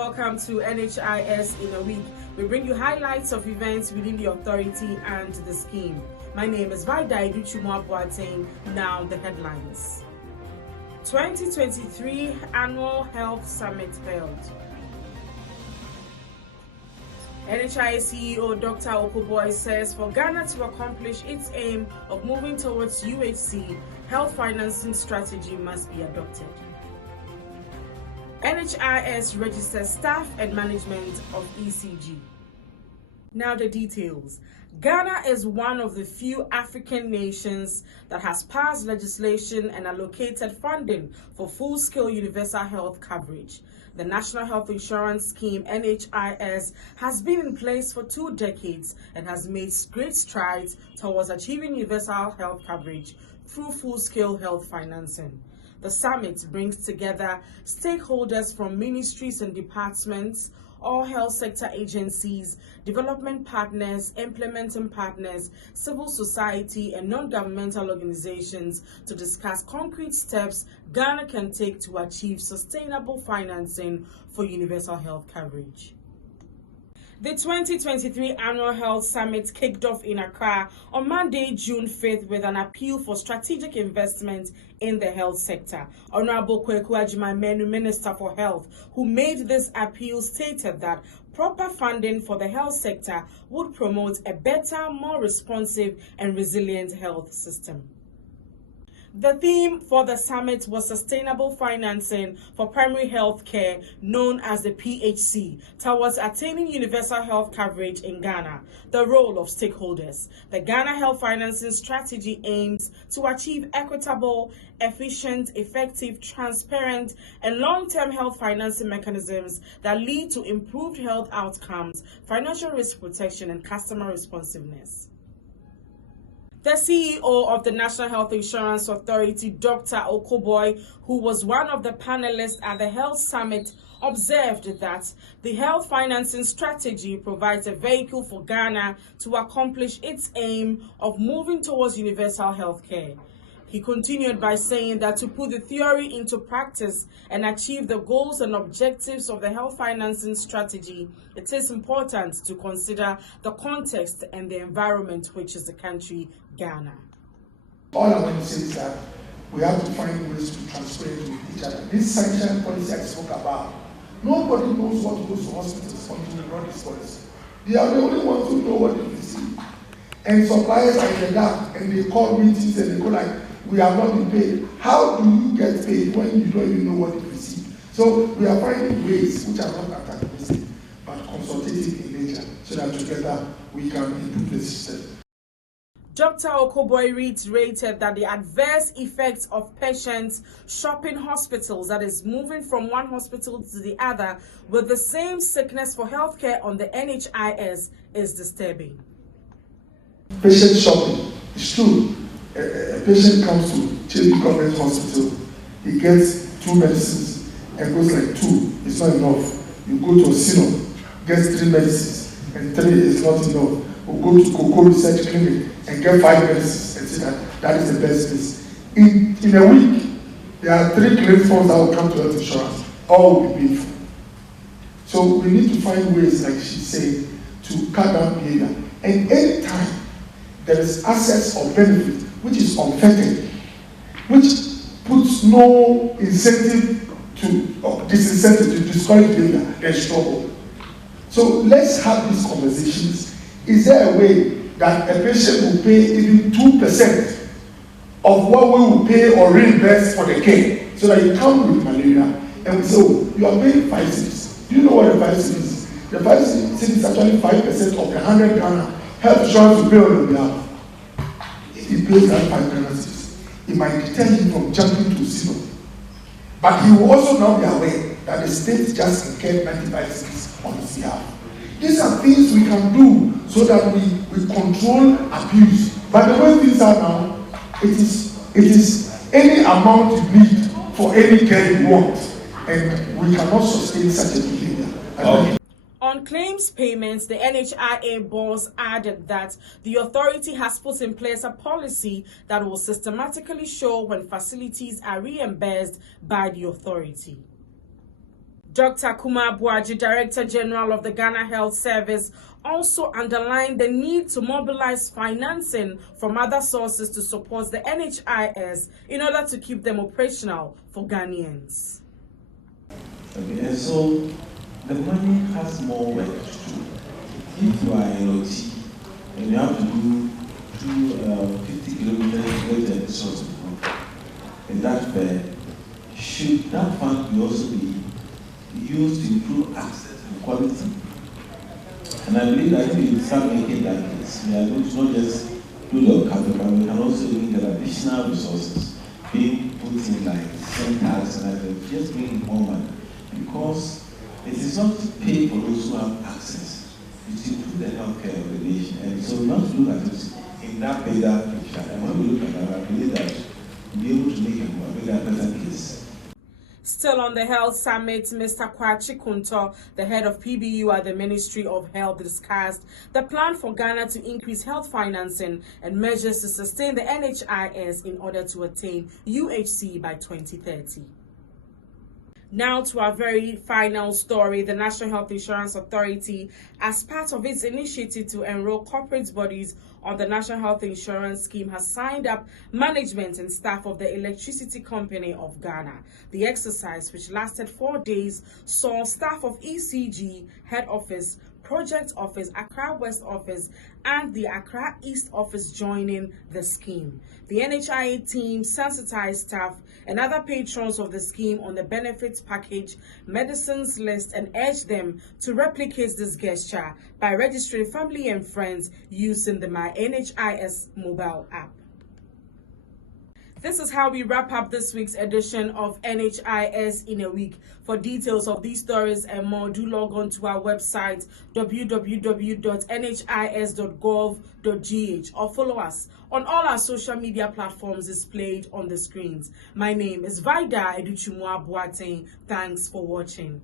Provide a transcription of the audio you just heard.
welcome to NHIS in a Week. We bring you highlights of events within the authority and the scheme. My name is Vida Iduchumwa Boateng. Now the headlines. 2023 Annual Health Summit held. NHIS CEO Dr. Okoboy says for Ghana to accomplish its aim of moving towards UHC, health financing strategy must be adopted. NHIS registers staff and management of ECG. Now the details. Ghana is one of the few African nations that has passed legislation and allocated funding for full-scale universal health coverage. The National Health Insurance Scheme, NHIS, has been in place for 2 decades and has made great strides towards achieving universal health coverage through full-scale health financing. The summit brings together stakeholders from ministries and departments, all health sector agencies, development partners, implementing partners, civil society, and non-governmental organizations to discuss concrete steps Ghana can take to achieve sustainable financing for universal health coverage. The 2023 Annual Health Summit kicked off in Accra on Monday, June 5th with an appeal for strategic investment in the health sector. Honorable Kweku Agyeman-Manu, Minister for Health, who made this appeal, stated that proper funding for the health sector would promote a better, more responsive and resilient health system. The theme for the summit was sustainable financing for primary health care, known as the PHC, towards attaining universal health coverage in Ghana. The role of stakeholders. The Ghana Health Financing Strategy aims to achieve equitable, efficient, effective, transparent, and long-term health financing mechanisms that lead to improved health outcomes, financial risk protection, and customer responsiveness. The CEO of the National Health Insurance Authority, Dr. Okoboy, who was one of the panelists at the Health Summit, observed that the health financing strategy provides a vehicle for Ghana to accomplish its aim of moving towards universal health care. He continued by saying that to put the theory into practice and achieve the goals and objectives of the health financing strategy, it is important to consider the context and the environment, which is the country, Ghana. All I want to say is that we have to find ways to transparent with each other. This sanction policy I spoke about, nobody knows what goes to hospitals until we run this policy. They are the only ones who know what they receive. And suppliers are in the dark, and they call meetings and they go like, we have not been paid. How do you get paid when you don't even know what you receive? So we are finding ways which are not antagonistic, but consultative in nature, so that together we can improve the system. Dr. Okoboy reiterated that the adverse effects of patients shopping hospitals, that is, moving from one hospital to the other with the same sickness for healthcare on the NHIS, is disturbing. Patient shopping, it's true. A patient comes to Chile Government Hospital, he gets 2 medicines and goes like 2, it's not enough. You go to Sino, gets 3 medicines and 3 is not enough. Or go to Coco Research Clinic and get 5 medicines and say that is the best place. In a week, there are 3 claim forms that will come to health insurance, all will be paid for. So we need to find ways, like she said, to cut down behavior. And any time there is access or benefit which is unfettered, which puts no incentive to or disincentive to discourage behavior, there's trouble. So let's have these conversations. Is there a way that a patient will pay even 2% of what we will pay or reimburse for the care, so that you come with malaria and we say, oh, you are paying 5 cedis. Do you know what the 5 cedis is? The 5 cedis is actually 5% of the 100 Ghana health insurance will pay on your behalf. He pays that 5 Ghana cedis. It might deter him from jumping to zero. But he will also now be aware that the state just incurred 95 cedis on his behalf. These are things we can do so that we control abuse. But the way things are now, it is any amount you need for any care you want. And we cannot sustain such a behavior. On claims payments, the NHIA boss added that the authority has put in place a policy that will systematically show when facilities are reimbursed by the authority. Dr. Kumar Buaji, Director General of the Ghana Health Service, also underlined the need to mobilize financing from other sources to support the NHIS in order to keep them operational for Ghanaians. Okay, and so the money has more work to do. If you are in OT and you have to do 50 kilometers to get the resource of work, and that fair, should that fund be also be used to improve access and quality? And I believe that if we start making that case, we are going to not just do the capital, but we can also look at additional resources being put in like centers and others, just bringing more money. Because it is not to pay for those who have access, it's to improve the healthcare of the nation. And so we want to look at it in that bigger picture. And when we look at that, I believe that we'll be able to make a bigger, better case. Still on the Health Summit, Mr. Kwachi Kunto, the head of PBU at the Ministry of Health, discussed the plan for Ghana to increase health financing and measures to sustain the NHIS in order to attain UHC by 2030. Now to our very final story. The National Health Insurance Authority, as part of its initiative to enroll corporate bodies on the National Health Insurance Scheme, has signed up management and staff of the Electricity Company of Ghana. The exercise, which lasted 4 days, saw staff of ECG Head Office, Project Office, Accra West Office, and the Accra East Office joining the scheme. The NHIA team sensitized staff and other patrons of the scheme on the benefits package, medicines list, and urged them to replicate this gesture by registering family and friends using the My NHIS mobile app. This is how we wrap up this week's edition of NHIS in a Week. For details of these stories and more, do log on to our website www.nhis.gov.gh or follow us on all our social media platforms displayed on the screens. My name is Vida Educhumwa Boateng. Thanks for watching.